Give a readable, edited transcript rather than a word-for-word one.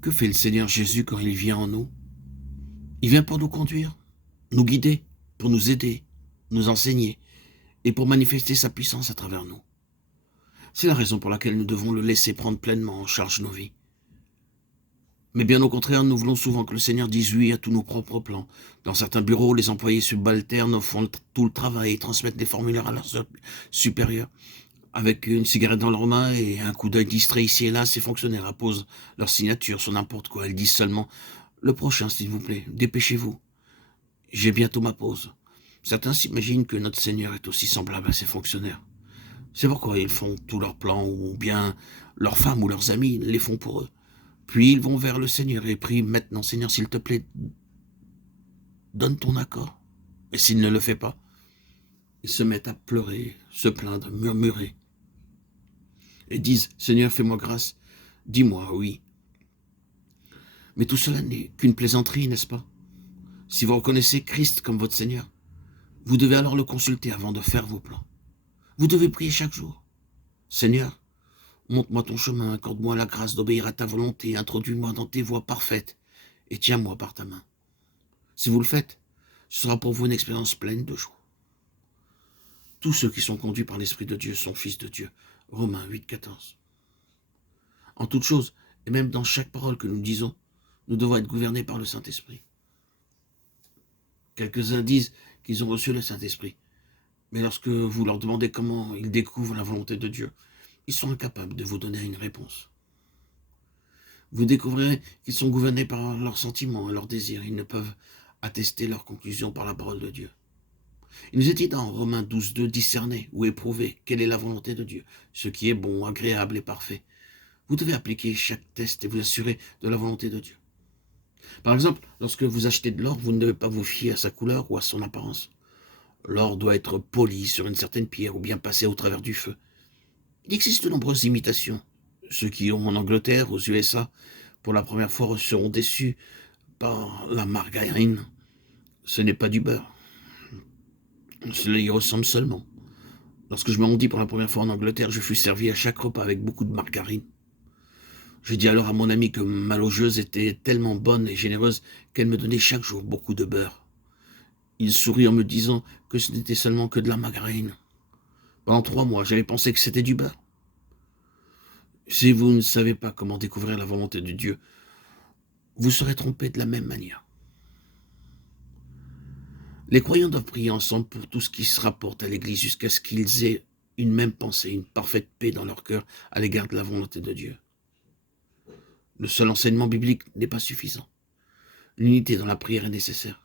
Que fait le Seigneur Jésus quand il vient en nous? Il vient pour nous conduire, nous guider, pour nous aider, nous enseigner et pour manifester sa puissance à travers nous. C'est la raison pour laquelle nous devons le laisser prendre pleinement en charge nos vies. Mais bien au contraire, nous voulons souvent que le Seigneur dise oui à tous nos propres plans. Dans certains bureaux, les employés subalternes font tout le travail et transmettent des formulaires à leurs supérieurs. Avec une cigarette dans leurs mains et un coup d'œil distrait ici et là, ces fonctionnaires apposent leur signature sur n'importe quoi. Ils disent seulement « Le prochain, s'il vous plaît, dépêchez-vous. J'ai bientôt ma pause. » Certains s'imaginent que notre Seigneur est aussi semblable à ces fonctionnaires. C'est pourquoi ils font tous leurs plans, ou bien leurs femmes ou leurs amis les font pour eux. Puis ils vont vers le Seigneur et prient « Maintenant, Seigneur, s'il te plaît, donne ton accord. » Et s'il ne le fait pas, ils se mettent à pleurer, se plaindre, murmurer. Et disent « Seigneur, fais-moi grâce, dis-moi oui. » Mais tout cela n'est qu'une plaisanterie, n'est-ce pas? Si vous reconnaissez Christ comme votre Seigneur, vous devez alors le consulter avant de faire vos plans. Vous devez prier chaque jour. Seigneur, montre-moi ton chemin, accorde-moi la grâce d'obéir à ta volonté, introduis-moi dans tes voies parfaites et tiens-moi par ta main. Si vous le faites, ce sera pour vous une expérience pleine de joie. Tous ceux qui sont conduits par l'Esprit de Dieu sont fils de Dieu. Romains 8, 14. En toute chose, et même dans chaque parole que nous disons, nous devons être gouvernés par le Saint-Esprit. Quelques-uns disent qu'ils ont reçu le Saint-Esprit, mais lorsque vous leur demandez comment ils découvrent la volonté de Dieu, ils sont incapables de vous donner une réponse. Vous découvrirez qu'ils sont gouvernés par leurs sentiments et leurs désirs. Ils ne peuvent attester leurs conclusions par la parole de Dieu. Il nous est dit dans Romains 12, 2, discerner ou éprouver quelle est la volonté de Dieu, ce qui est bon, agréable et parfait. Vous devez appliquer chaque test et vous assurer de la volonté de Dieu. Par exemple, lorsque vous achetez de l'or, vous ne devez pas vous fier à sa couleur ou à son apparence. L'or doit être poli sur une certaine pierre ou bien passé au travers du feu. Il existe de nombreuses imitations. Ceux qui iront en Angleterre, aux USA, pour la première fois seront déçus par la margarine. Ce n'est pas du beurre. Cela y ressemble seulement. Lorsque je me rendis pour la première fois en Angleterre, je fus servi à chaque repas avec beaucoup de margarine. Je dis alors à mon amie que ma logeuse était tellement bonne et généreuse qu'elle me donnait chaque jour beaucoup de beurre. Il sourit en me disant que ce n'était seulement que de la margarine. Pendant 3 mois, j'avais pensé que c'était du beurre. Si vous ne savez pas comment découvrir la volonté de Dieu, vous serez trompé de la même manière. Les croyants doivent prier ensemble pour tout ce qui se rapporte à l'Église jusqu'à ce qu'ils aient une même pensée, une parfaite paix dans leur cœur à l'égard de la volonté de Dieu. Le seul enseignement biblique n'est pas suffisant. L'unité dans la prière est nécessaire.